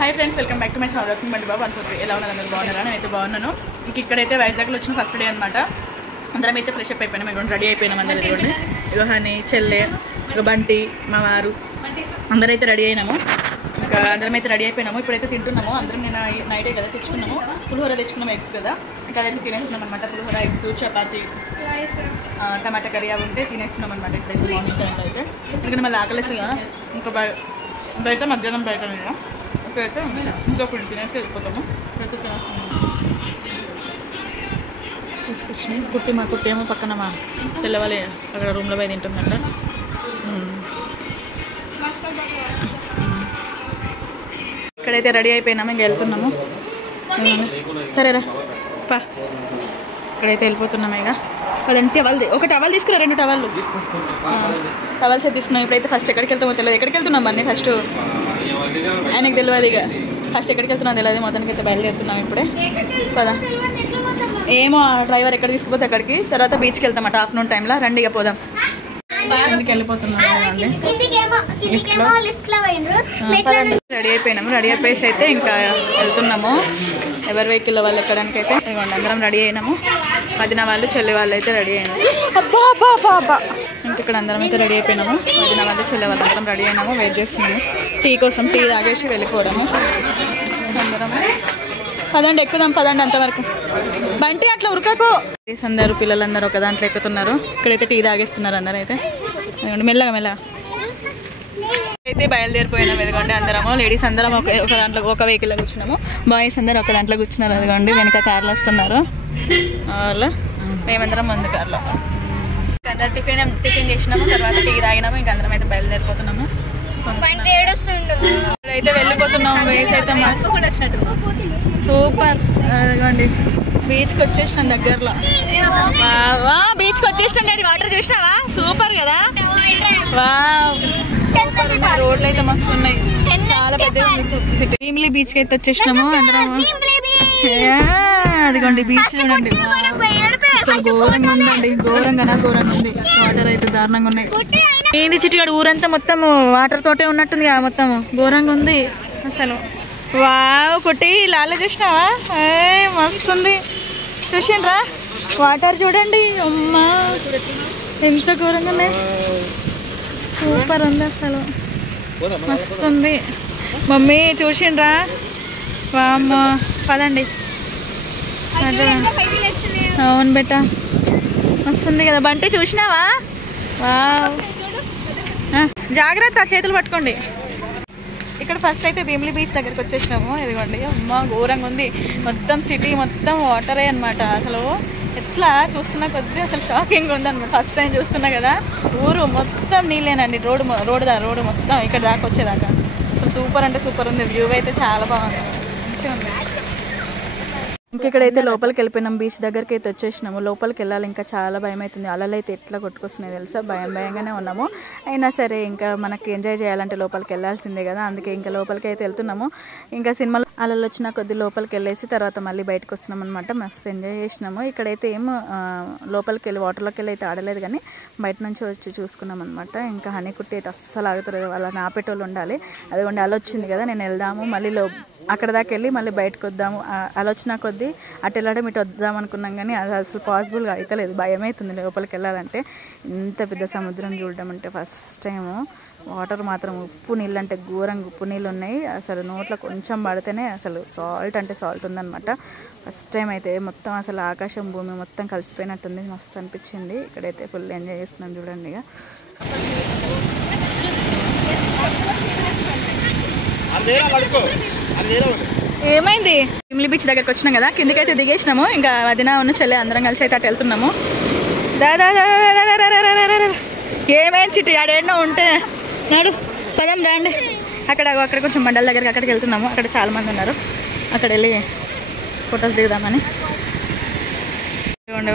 Hi friends, welcome back to my channel. Welcome బండి బాబు అనుకుంటుంది. ఎలా ఉన్నారు అందరూ? బాగున్నారా? నేనైతే బాగున్నాను. ఇంక ఇక్కడైతే వైజాగ్లో వచ్చిన ఫస్ట్ డే అనమాట. అందరం అయితే ఫ్రెష్ అప్ అయిపోయినాం. ఇక్కడ రెడీ అయిపోయినాం అందరం. ఇదిగోండి, ఇగో హనీ, చెల్లె, ఇగో బంటి, మా వారు అందరైతే రెడీ అయినాము. ఇంకా అందరం అయితే రెడీ అయిపోయినాము. ఇప్పుడైతే తింటున్నాము. అందరం నేను నైటే కదా తెచ్చుకున్నాము, పులిహోర తెచ్చుకున్నాము, ఎగ్స్ కదా. ఇంకా అదైతే తినేస్తున్నాం అనమాట. పులిహోర, ఎగ్స్, చపాతి, టమాటా కర్రీ అవి ఉంటే తినేస్తున్నాం అనమాట. ఇప్పుడైతే మార్నింగ్ టైంలో అయితే ఎందుకంటే మళ్ళీ ఆకలేసి కదా. ఇంకా బయట మధ్యాహ్నం బయట కదా. ఇప్పుడైతే ఇంకా ఫుడ్ తినేసి వెళ్ళిపోతాము. ఇప్పుడైతే తినేస్తున్నాము. తీసుకొచ్చి మా కుట్టి ఏమో పక్కన మా చెల్లెవాళ్ళే అక్కడ రూమ్లో పోయి తింటుందంట. ఇక్కడైతే రెడీ అయిపోయినాము. ఇంకా వెళ్తున్నాము. సరేరా పా. ఇక్కడైతే వెళ్ళిపోతున్నాము. ఇక పదండి. టవల్ ఒక టవల్ తీసుకురా, 2 టవల్లు టవల్స్ అయితే తీసుకున్నాం. ఇప్పుడైతే ఫస్ట్ ఎక్కడికి వెళ్తామో తెలియదు. ఎక్కడికి వెళ్తున్నాం అన్నీ ఫస్ట్ ఆయనకు తెలియదు. ఇక ఫస్ట్ ఎక్కడికి వెళ్తున్నాం తెలియదు. మొత్తానికి అయితే బయలుదేరుతున్నాం ఇప్పుడే. పదా ఏమో డ్రైవర్ ఎక్కడ తీసుకుపోతే అక్కడికి. తర్వాత బీచ్కి వెళ్తామట ఆఫ్టర్నూన్ టైంలో. రండి ఇక పోదాం. ఎందుకు వెళ్ళిపోతున్నాం అండి. రెడీ అయిపోయినాము. రెడీ అయిపోయేసి అయితే ఇంకా వెళ్తున్నాము. ఎవరి వెహికల్లో వాళ్ళు ఎక్కడానికి అయితే ఇవ్వండి. అందరం రెడీ అయినాము. వదిన వాళ్ళు, చెల్లి వాళ్ళు అయితే రెడీ అయినాము. అబ్బా అబ్బా అబ్బా అబ్బా. ఇంక ఇక్కడ అందరం అయితే రెడీ అయిపోయినాము. వదిన వాళ్ళు, చెల్లి వాళ్ళు అందరం రెడీ అయినాము. వెయిట్ చేస్తున్నాము టీ కోసం. టీ తాగేసి వెళ్ళిపోవడము అందరం. పదండి ఎక్కుదాం, పదండి అంతవరకు. బంటి అట్లా ఉరకకు. అందరూ పిల్లలందరూ ఒక దాంట్లో ఎక్కుతున్నారు. ఇక్కడైతే టీ తాగేస్తున్నారు అందరూ. అయితే మెల్లగా మెల్లగా అయితే బయలుదేరిపోయినాం. ఎదుగోండి అందరము లేడీస్ అందరం ఒక దాంట్లో ఒక వెహికల్లో కూర్చున్నాము. బాయ్స్ అందరూ ఒక దాంట్లో కూర్చున్నారు. అదిగోండి వెనక కార్లు వస్తున్నారు వాళ్ళు. మేమందరం ముందు కార్లో. అందరం టిఫిన్ చేసినాము. తర్వాత టీ తాగినాము. ఇంక అందరం అయితే బయలుదేరిపోతున్నాము. అయితే వెళ్ళిపోతున్నాము. వేసి అయితే సూపర్. అదిగోండి బీచ్కి వచ్చేసినాం దగ్గరలో. బీచ్కి వచ్చేసినాం. డాడీ వాటర్ చూసినావా? సూపర్ కదా. రోడ్లు అయితే మస్తు ఉన్నాయి. చాలా పెద్దగా ఉంది. భీమిలి బీచ్కి అయితే వచ్చేసినాము అందరం. అదిగోండి బీచ్ చూడండి. అసలు ఘోరంగా ఉందండి. ఘోరంగా ఉంది. వాటర్ అయితే దారుణంగా ఉన్నాయి. ఏంది చిట్టిగాడు ఊరంతా మొత్తం వాటర్ తోటే ఉన్నట్టుంది. మొత్తం ఘోరంగా ఉంది అసలు. వావ్ కుట్టి లాల చూసినావా? మస్తుంది. చూసిండ్రా వాటర్ చూడండి. అమ్మా ఎంత ఘోరంగా ఉన్నాయి. సూపర్ ఉంది అసలు. మస్తుంది. మమ్మీ చూసిండ్రా? వామ్మ పదండి. అవును బెట్ట మస్తుంది కదా. బంటి చూసినావా? వావ్ జాగ్రత్త, చేతులు పట్టుకోండి. ఇక్కడ ఫస్ట్ అయితే భీమిలి బీచ్ దగ్గరికి వచ్చేసినాము. ఇదిగోండి అమ్మ ఘోరంగా ఉంది. మొత్తం సిటీ మొత్తం వాటరే అనమాట. అసలు ఎట్లా చూస్తున్నా కొద్దిగా అసలు షాకింగ్ ఉంది అనమాట. ఫస్ట్ టైం చూస్తున్నా కదా. ఊరు మొత్తం నీళ్ళేనండి. రోడ్డు మొత్తం ఇక్కడ దాకా వచ్చేదాకా. అసలు సూపర్ అంటే సూపర్ ఉంది. వ్యూ అయితే చాలా బాగుంది. మంచిగా ఉంది. ఇంకెక్కడైతే లోపలికి వెళ్ళిపోయినాం. బీచ్ దగ్గరికి అయితే వచ్చేసినాము. లోపలికి వెళ్ళాలి. ఇంకా చాలా భయం అవుతుంది. అలలు అయితే ఎట్లా కొట్టుకొస్తున్నాయి తెలుసా. భయంగానే ఉన్నాము. అయినా సరే ఇంకా మనకి ఎంజాయ్ చేయాలంటే లోపలికి వెళ్ళాల్సిందే కదా. అందుకే ఇంకా లోపలికి అయితే వెళ్తున్నాము. ఇంకా సినిమాలు అలలు వచ్చిన కొద్ది లోపలికి వెళ్ళేసి తర్వాత మళ్ళీ బయటకు వస్తున్నాం అనమాట. మస్తు ఎంజాయ్ చేసినాము. ఇక్కడైతే ఏమో లోపలికి వెళ్ళి వాటర్లోకి వెళ్ళి అయితే ఆడలేదు కానీ బయట నుంచి వచ్చి చూసుకున్నాం అనమాట. ఇంకా హనీ కుట్టి అయితే అస్సలు ఆగుతారు. వాళ్ళని ఆపేటోళ్ళు ఉండాలి. అదిగోండి అలా వచ్చింది కదా. నేను వెళ్దాము మళ్ళీ అక్కడ దాకా వెళ్ళి మళ్ళీ బయటకు వద్దాము. అలా వచ్చిన కొద్దీ అటు వెళ్ళడం ఇటు వద్దాం అనుకున్నాం కానీ అది అసలు పాసిబుల్గా అవుతలేదు. భయం అవుతుంది లోపలికి వెళ్ళాలంటే. ఇంత పెద్ద సముద్రం చూడడం అంటే ఫస్ట్ టైము. వాటర్ మాత్రం ఉప్పు నీళ్ళు అంటే ఘోరంగా ఉప్పు నీళ్ళు ఉన్నాయి. అసలు నోట్లో కొంచెం పడితేనే అసలు సాల్ట్ అంటే సాల్ట్ ఉందన్నమాట. ఫస్ట్ టైం అయితే మొత్తం అసలు ఆకాశం భూమి మొత్తం కలిసిపోయినట్టుంది. మస్తు అనిపించింది. ఇక్కడైతే ఫుల్ ఎంజాయ్ చేస్తున్నాం చూడండి. ఇక ఏమైంది? భీమిలి బీచ్ దగ్గరకు వచ్చినాం కదా. కిందికైతే దిగేసినాము. ఇంకా వదిన ఉన్న చెల్లె అందరం కలిసి అయితే అటు వెళ్తున్నాము. ఏమైంది చిట్టి? ఆడేడో ఉంటే నాడు పదం రండి. అక్కడ కొంచెం బండల దగ్గరికి అక్కడికి వెళ్తున్నాము. అక్కడ చాలా మంది ఉన్నారు. అక్కడ వెళ్ళి ఫొటోస్ దిగుదామని.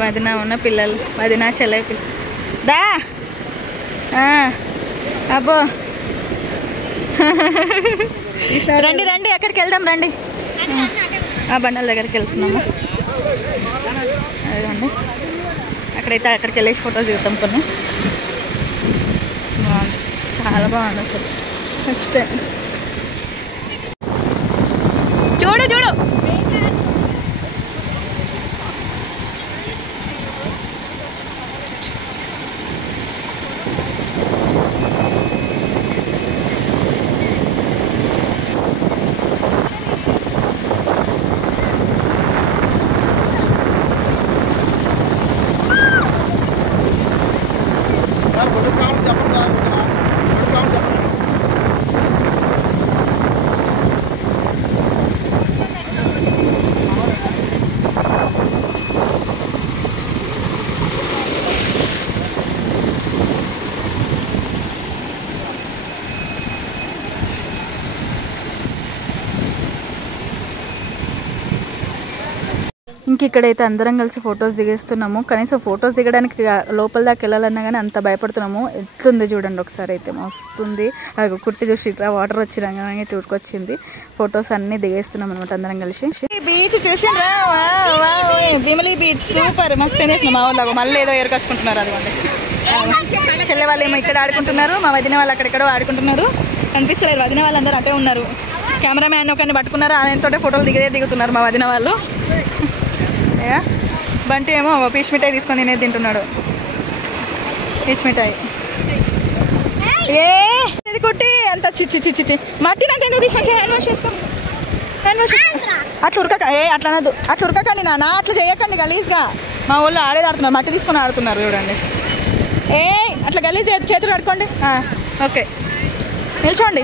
వదిన ఉన్న పిల్లలు, వదిన చెల్లె పిల్లలు. దా అబ్బో రండి ఎక్కడికి వెళ్దాం రండి. ఆ బండల దగ్గరికి వెళ్తున్నాము. అదిగోండి అక్కడైతే అక్కడికి వెళ్ళేసి ఫొటోస్ దిగుతాం కొన్ని. చాలా బాగుంది అసలు. ఫస్ట్ టైం ఇంక ఇక్కడైతే అందరం కలిసి ఫొటోస్ దిగేస్తున్నాము. కనీసం ఫొటోస్ దిగడానికి లోపల దాకా వెళ్ళాలన్నా కానీ అంత భయపడుతున్నాము. ఎట్లుంది చూడండి ఒకసారి, అయితే మస్తుంది. అది కుట్టి చూసి ఇట్లా వాటర్ వచ్చి రంగానే తూడుకొచ్చింది. ఫొటోస్ అన్ని దిగేస్తున్నాం అనమాట అందరం కలిసి. బీచ్ చూసిండ్రా, భీమిలి బీచ్ సూపర్ మస్తు చేసిన మా వాళ్ళు. మళ్ళీ ఏదో ఎరకొచ్చుకుంటున్నారు. అదిగోండి చెల్లె వాళ్ళు ఏమో ఇక్కడ ఆడుకుంటున్నారు, మా వదిన వాళ్ళు అక్కడెక్కడో ఆడుకుంటున్నారు. కనిపిస్తలేరు, వదిన వాళ్ళు అందరూ అటే ఉన్నారు. కెమెరామ్యాన్ ఒకరిని పట్టుకున్నారు, ఆయనతోటే ఫోటోలు దిగుతున్నారు మా వదిన వాళ్ళు. బంటి ఏమో పీచ్ మిఠాయి తీసుకొని తినేది తింటున్నాడు. పీచ్ మిఠాయి ఇది కుట్టి అంత చిచ్చి మట్టి నాకు ఎందుకు తీసుకొచ్చి హ్యాండ్ వాష్ చేసుకో. హ్యాండ్ వాష్ అట్లా ఉరకక అట్లా అనద్దు, అట్లా ఉరకకండి నాన్న, అట్లా చేయకండి గలీజ్గా. మా వాళ్ళు ఆడేది ఆడుతున్నారు, మట్టి తీసుకొని ఆడుతున్నారు చూడండి. అట్లా గలీజ్ చేతులు కట్టుకోండి. ఓకే నిల్చోండి.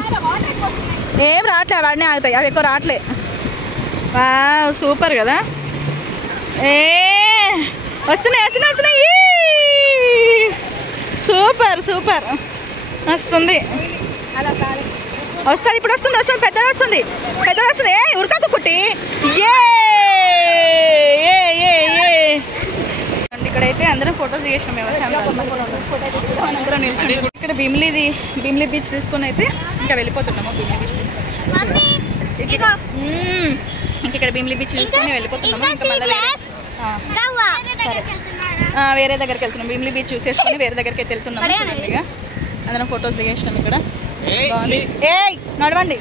ఏం రావట్లే, వాడినే ఆగుతాయి, అవి ఎక్కువ రావట్లే. సూపర్ కదా. వస్తున్నాయి. సూపర్ సూపర్ వస్తుంది. ఇప్పుడు వస్తుంది పెద్దగా వస్తుంది. ఉరకదు కుట్టి. ఇక్కడైతే అందరం ఫొటోస్ తీసాం. అందరం నిల్చుండి ఇక్కడ భీమిలి బీచ్ తీసుకొని అయితే ఇంకా వెళ్ళిపోతున్నాము. భీమిలి బీచ్ తీసుకొని ఇక్కడ భీమిలి బీచ్ తీసుకొని వెళ్ళిపోతున్నాము. వేరే దగ్గరికి వెళ్తున్నాం. భీమిలి బీచ్ చూసేసుకొని వేరే దగ్గరికి అయితే వెళ్తున్నాము. ఇక అందరం ఫొటోస్ దిగేసినాం. ఇక్కడ నడవండి,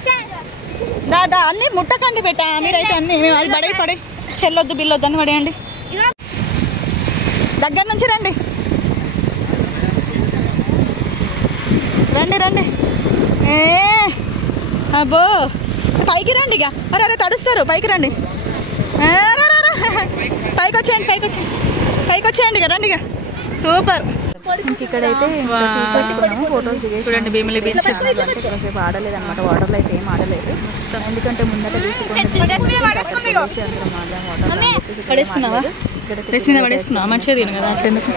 దాదా అన్ని ముట్టకండి బెట్ట. మీరైతే అన్ని అది పడే చెల్లొద్దు బిల్లొద్దు అని పడేయండి. దగ్గర నుంచి రండి. అబ్బో పైకి రండి. ఇక అరే తడుస్తారు. పైకి రండి, పైకి వచ్చేయండి. ఇక రండి. ఇక సూపర్. ఇక్కడైతే చూసేసుకున్నాము, ఫొటోస్ దిగేసి. చూడండి భీమిలి బీచ్ కాసేపు ఆడలేదు అనమాట. వాటర్లో అయితే ఏం ఆడలేదు, ఎందుకంటే ముందట పడేసుకున్నావా మంచిగా తిను కదా. అట్లెందుకు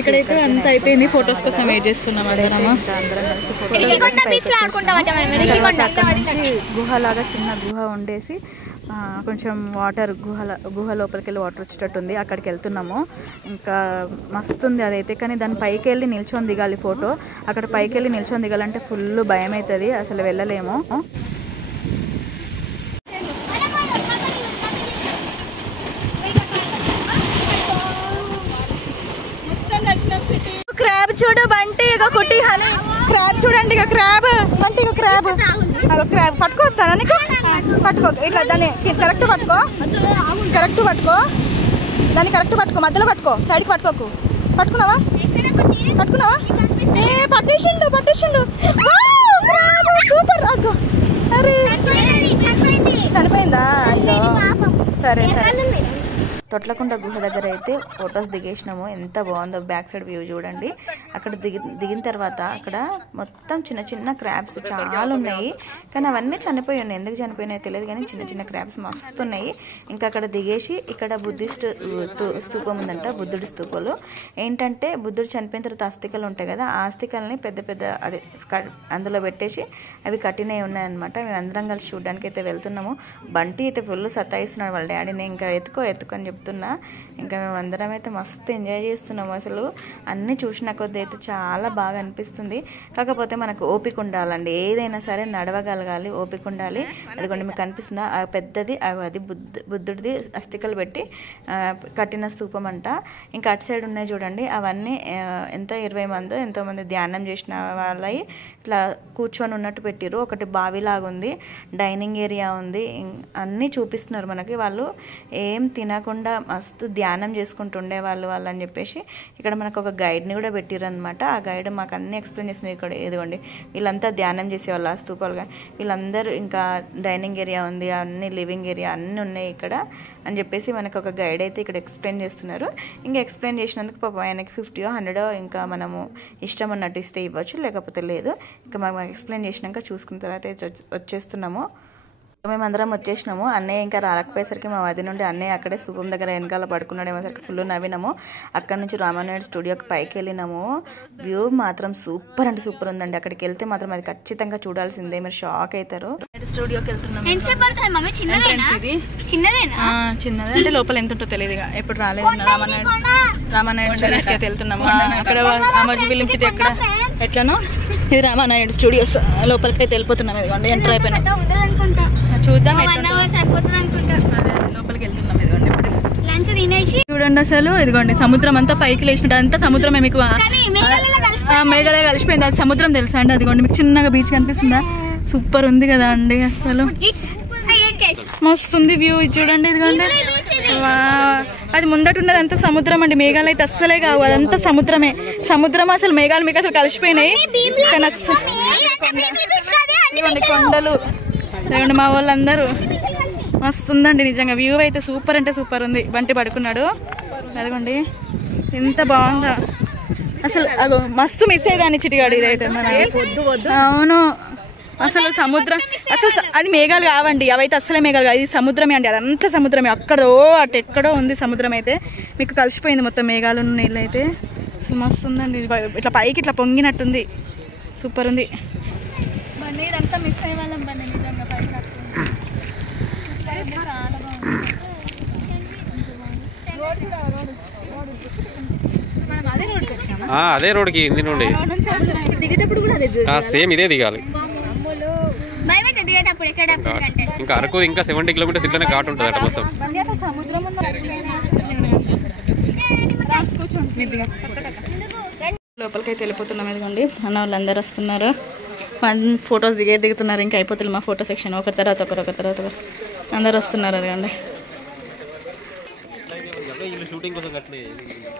ఇక్కడైతే అంతా అయిపోయింది. ఫొటోస్ కోసం వెయిట్ చేస్తున్నాం. గుహలాగా చిన్న గుహ ఉండేసి కొంచెం వాటర్ గుహ లోపలికి వెళ్ళి వాటర్ వచ్చేటట్టుంది. అక్కడికి వెళ్తున్నాము. ఇంకా మస్తుంది అదైతే. కానీ దాని పైకి వెళ్ళి నిల్చొని దిగాలి ఫోటో. అక్కడ పైకి వెళ్ళి నిల్చొని దిగాలంటే ఫుల్ భయం అవుతుంది, అసలు వెళ్ళలేము. క్రాబ్ చూడు బంటి, ఇక కుట్టి హనీ క్రాబ్ చూడండి. ఇక క్రాబ్ బంటి, ఇక క్రాబ్ పట్టుకోవస్తానా నీకు? పట్టుకో ఇట్లా, దాన్ని కరెక్ట్ పట్టుకో, దాన్ని కరెక్ట్ పట్టుకో, మధ్యలో పట్టుకో, సైడ్కి పట్టుకోకు. పట్టుకున్నావా? పట్టేసిండు. సూపర్. అగ్గో అరే చనిపోయిందా? అయ్యో సరే. తొట్లకుంట గుహ దగ్గర అయితే ఫొటోస్ దిగేసినాము. ఎంత బాగుందో బ్యాక్ సైడ్ వ్యూ చూడండి. అక్కడ దిగిన తర్వాత అక్కడ మొత్తం చిన్న చిన్న క్రాబ్స్ చాలా ఉన్నాయి. కానీ అవన్నీ చనిపోయి ఉన్నాయి. ఎందుకు చనిపోయినాయో తెలియదు, కానీ చిన్న చిన్న క్రాబ్స్ మస్తున్నాయి. ఇంకా అక్కడ దిగేసి ఇక్కడ బుద్ధిస్ట్ స్తూపం ఉందంట. బుద్ధుడి స్తూపాలు ఏంటంటే బుద్ధుడు చనిపోయిన తర్వాత అస్థికలు ఉంటాయి కదా, ఆ అస్థికల్ని పెద్ద అందులో పెట్టేసి అవి కట్టినవి ఉన్నాయన్నమాట. మేము అందరం కలిసి చూడడానికి అయితే వెళ్తున్నాము. బంటి అయితే ఫుల్ సతాయిస్తున్నాడు వాళ్ళ డాడీని. ఇంకా ఎత్తుకో అని చెప్తున్నా. ఇంకా మేము అందరం అయితే మస్తు ఎంజాయ్ చేస్తున్నాము. అసలు అన్నీ చూసిన కొద్ది అయితే చాలా బాగా అనిపిస్తుంది. కాకపోతే మనకు ఓపిక ఉండాలండి, ఏదైనా సరే నడవగలగాలి, ఓపిక ఉండాలి. అదిగోండి మీకు కనిపిస్తుందా పెద్దది, అది బుద్ధుడిది అస్థికలు పెట్టి కట్టిన స్తూపం అంట. ఇంకా అటు సైడ్ ఉన్నాయి చూడండి, అవన్నీ ఎంత 20 మంది ఎంతోమంది ధ్యానం చేసిన వాళ్ళవి ఇట్లా కూర్చొని ఉన్నట్టు పెట్టిరు. ఒకటి బావిలాగా ఉంది, డైనింగ్ ఏరియా ఉంది, అన్నీ చూపిస్తున్నారు మనకి. వాళ్ళు ఏం తినకుండా మస్తు ధ్యానం చేసుకుంటుండే వాళ్ళు అని చెప్పేసి ఇక్కడ మనకు ఒక గైడ్ని కూడా పెట్టిరు అనమాట. ఆ గైడ్ మాకు అన్నీ ఎక్స్ప్లెయిన్ చేసింది. ఇక్కడ ఇదిగోండి వీళ్ళంతా ధ్యానం చేసేవాళ్ళు ఆ స్తూపాలుగా. వీళ్ళందరూ ఇంకా డైనింగ్ ఏరియా ఉంది, అన్ని లివింగ్ ఏరియా అన్నీ ఉన్నాయి ఇక్కడ అని చెప్పేసి మనకు ఒక గైడ్ అయితే ఇక్కడ ఎక్స్ప్లెయిన్ చేస్తున్నారు. ఇంకా ఎక్స్ప్లెయిన్ చేసినందుకు పాపం ఆయనకి 50 or 100 ఇంకా మనము ఇష్టం అన్నట్టు ఇస్తే ఇవ్వచ్చు, లేకపోతే లేదు. ఇంకా మనం ఎక్స్ప్లెయిన్ చేసినాక చూసుకున్న తర్వాత వచ్చేస్తున్నాము. మేమందరం వచ్చేసినాము. అన్నయ్య ఇంకా రాకపోయేసరికి మా వది నుండి అన్నయ్య అక్కడే స్థూపం దగ్గర వెనకాల పడుకున్నాడేమోసరికి ఫుల్ నవ్వినాము. అక్కడ నుంచి రామానాయుడు స్టూడియోకి పైకి వెళ్ళినాము. వ్యూ మాత్రం సూపర్ అంటే సూపర్ ఉందండి. అక్కడికి వెళ్తే మాత్రం అది ఖచ్చితంగా చూడాల్సిందే, మీరు షాక్ అవుతారు. స్టూడియోకి వెళ్తున్నాము. చిన్నది అంటే లోపల ఎంత ఉంటుందో తెలియదు, ఎప్పుడు రాలేదు. రామానాయుడు స్టూడియోస్కి అయితే వెళ్తున్నాము. అక్కడ అమర్జీ ఫిలిం సిటీ అక్కడ ఎట్లనో ఇది రామానాయుడు స్టూడియోస్ లోపలికి అయితే వెళ్ళిపోతున్నాం. ఇదిగోండి ఎంటర్ అయిపోయినా చూద్దాం, లోపలికి వెళ్తున్నాం. ఇదిగోండి చూడండి అసలు ఇదిగోండి సముద్రం అంతా పైకి లేచినట్టు అంతా సముద్రమే. మీకు మేఘాలయ కలిసిపోయింది, అది సముద్రం తెలుసా అండి. అదిగోండి మీకు చిన్నగా బీచ్ కనిపిస్తుందా, సూపర్ ఉంది కదా అండి. అసలు మస్తు ఉంది వ్యూ. ఇది చూడండి ఇదిగోండి, అది ముందట ఉన్నది అంతా సముద్రం అండి. మేఘాలు అయితే అస్సలే కావు, అదంతా సముద్రమే. సముద్రం అసలు మేఘాలు మీకు అసలు కలిసిపోయినాయి. కొండలు ఇదిగోండి, మా వాళ్ళందరూ మస్తుందండి నిజంగా. వ్యూ అయితే సూపర్ అంటే సూపర్ ఉంది. బంటి పడుకున్నాడు అదిగోండి, ఎంత బాగుందో అసలు. మస్తు మిస్ అయ్యేదాన్ని చిటిగాడు. ఇదైతే మన అవును అసలు సముద్రం అసలు అది మేఘాలు కావండి, అవైతే అస్సలే మేఘాలు కావు, ఇది సముద్రమే అండి. అదంతా సముద్రమే, అక్కడో అటు ఎక్కడో ఉంది సముద్రం. అయితే మీకు కలిసిపోయింది మొత్తం మేఘాలు నీళ్ళు అయితే. అసలు మస్తు ఉందండి, ఇట్లా పైకి ఇట్లా పొంగినట్టుంది, సూపర్ ఉంది. ఇదంతా మిస్ అయ్యే వాళ్ళం బండి నిజంగా. పైకి చాలా బాగుంది. అదే రోడ్కి హిందీ నుండి దిగేటప్పుడు కూడా సేమ్ ఇదే దిగాలి. ఇంకా అరకు ఇంకా 70 కిలోమీటర్స్ ఇట్లనే ఘాట్ ఉంటుంది అట మొత్తం. లోపలికి అయితే వెళ్ళిపోతున్నాం. ఇదిగోండి అన్న వాళ్ళందరూ వస్తున్నారు, ఫొటోస్ దిగుతున్నారు. ఇంకా అయిపోతుంది మా ఫోటో సెక్షన్, ఒకరి తర్వాత ఒకరు అందరు వస్తున్నారు. అదిగోండి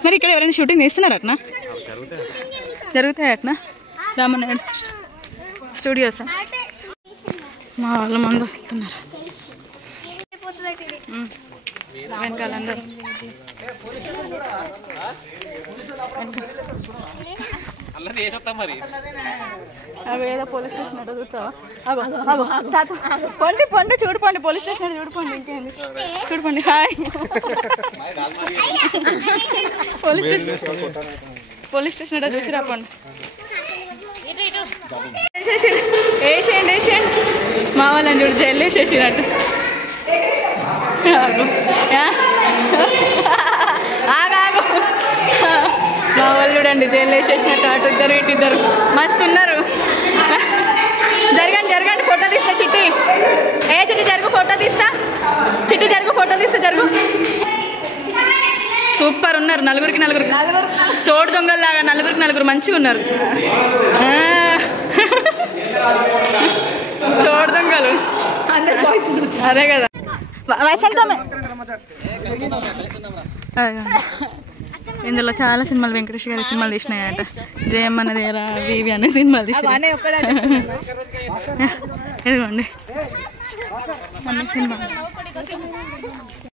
మరి ఇక్కడ ఎవరైనా షూటింగ్ చేస్తున్నారు అట్నా, జరుగుతాయి అట్నా రామానాయుడు స్టూడియోస్. మా వాళ్ళ ముందు వస్తున్నారు వెనకాలందరూ. అవేదో పోలీస్ స్టేషన్ అట్లా చూస్తావా, పండి చూడుకోండి, పోలీస్ స్టేషన్ చూడుకోండి. ఇంకేంది చూడుకోండి. హాయ్ పోలీస్ స్టేషన్ అట్లా చూసి రాపండి. వేసేయండి మా వాళ్ళని చూడు, జైలు వేసేసినట్టు. మా వాళ్ళు చూడండి జైలు వేసేసినట్టు, అటు ఇద్దరు మస్తు ఉన్నారు. జరగండి ఫోటో తీస్తా. చిట్టి చిట్టి జరుగు, ఫోటో తీస్తా. చిట్టి జరుగు, ఫోటో తీస్తా జరుగు. సూపర్ ఉన్నారు, నలుగురికి తోడు దొంగల్లాగా నలుగురికి మంచిగా ఉన్నారు. తోడు దొంగలు అదే కదా, వయసంతమే. ఇందులో చాలా సినిమాలు వెంకటేష్ గారి సినిమాలు తీసినాయట. జయం అన్నదేరా వివి అనే సినిమాలు తీసినాయి. ఇదిగోండి సినిమా.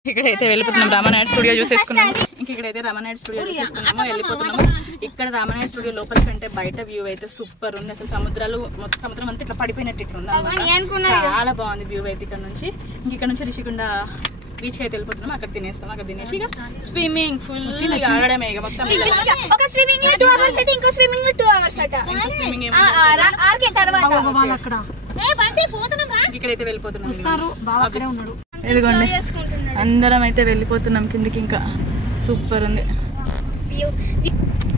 ఇక్కడైతే వెళ్ళిపోతున్నాం, రామానాయుడు స్టూడియో చూసేసుకున్నాము. ఇక్కడైతే రామానాయుడు స్టూడియో చూసేసుకున్నాము, వెళ్ళిపోతున్నాము. ఇక్కడ రామానాయుడు స్టూడియో లోపలికి అంటే బయట వ్యూ అయితే సూపర్ ఉంది. అసలు సముద్రం అంతా ఇట్లా పడిపోయినట్టు ఇట్లా ఉంది, చాలా బాగుంది వ్యూ అయితే. ఇక్కడ నుంచి రిషికొండ బీచ్ అయితే వెళ్ళిపోతున్నాం. అక్కడ తినేస్తాం, అక్కడ తినేసి ఇక స్విమ్మింగ్ ఫుల్ ఆడడమే. ఇక మొత్తం ఇక్కడైతే వెళ్ళిపోతున్నాం. ఇదిగోండి అందరం అయితే వెళ్ళిపోతున్నాం కిందికి. ఇంకా సూపర్ ఉంది.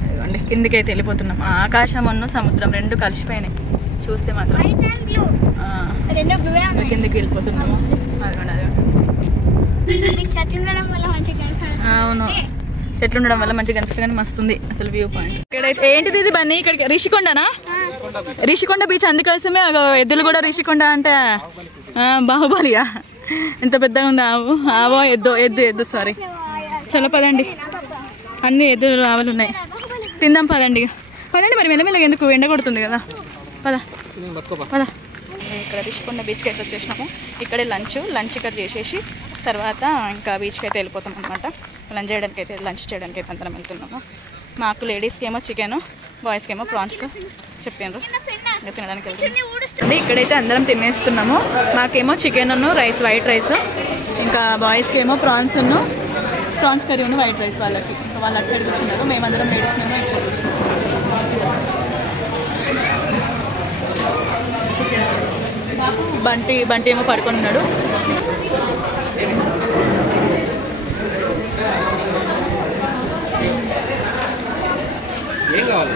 ఇదిగోండి కిందికి అయితే వెళ్ళిపోతున్నాం. ఆకాశం ఉన్న సముద్రం రెండు కలిసిపోయినాయి చూస్తే మాత్రం. కిందికి వెళ్ళిపోతున్నాము. అవును, చెట్లు ఉండడం వల్ల మంచిగా కనిపిస్తుంది, కానీ మస్తుంది అసలు వ్యూ పాయింట్. ఇక్కడైతే ఏంటిది ఇది బన్నీ, ఇక్కడ రిషికొండనా, రిషికొండ బీచ్. అందుకోసమే ఎద్దులు కూడా రిషికొండ అంటే బాహుబలిగా ఎంత పెద్దగా ఉంది. ఆవో ఎద్దు సారీ. చలో పదండి, అన్ని ఎద్దులు ఆవులు ఉన్నాయి. తిందాం పదండి మరి మెల్లమెల్లగా, ఎందుకు ఎండ కొడుతుంది కదా. పద. ఇక్కడ రిషికొండ బీచ్కి అయితే వచ్చేసినాము. ఇక్కడే లంచ్ ఇక్కడ చేసేసి తర్వాత ఇంకా బీచ్కి అయితే వెళ్ళిపోతాం అనమాట. లంచ్ చేయడానికి అయితే అందరం వెళ్తున్నాము. మాకు లేడీస్కి ఏమో చికెన్, బాయ్స్కి ఏమో ప్రాన్స్ చెప్పారు. ఇంకా తినడానికి వెళ్తుంది. ఇక్కడైతే అందరం తినేస్తున్నాము. మాకేమో చికెన్ రైస్, వైట్ రైస్, ఇంకా బాయ్స్కి ఏమో ప్రాన్స్ కర్రీ వైట్ రైస్. వాళ్ళకి వాళ్ళు అటు సైడ్ కూర్చున్నారు, మేమందరం లేడీస్నేమో ఇటు సైడ్. బంటి ఏమో పడుకొని ఉన్నాడు. ఏం కావాలి?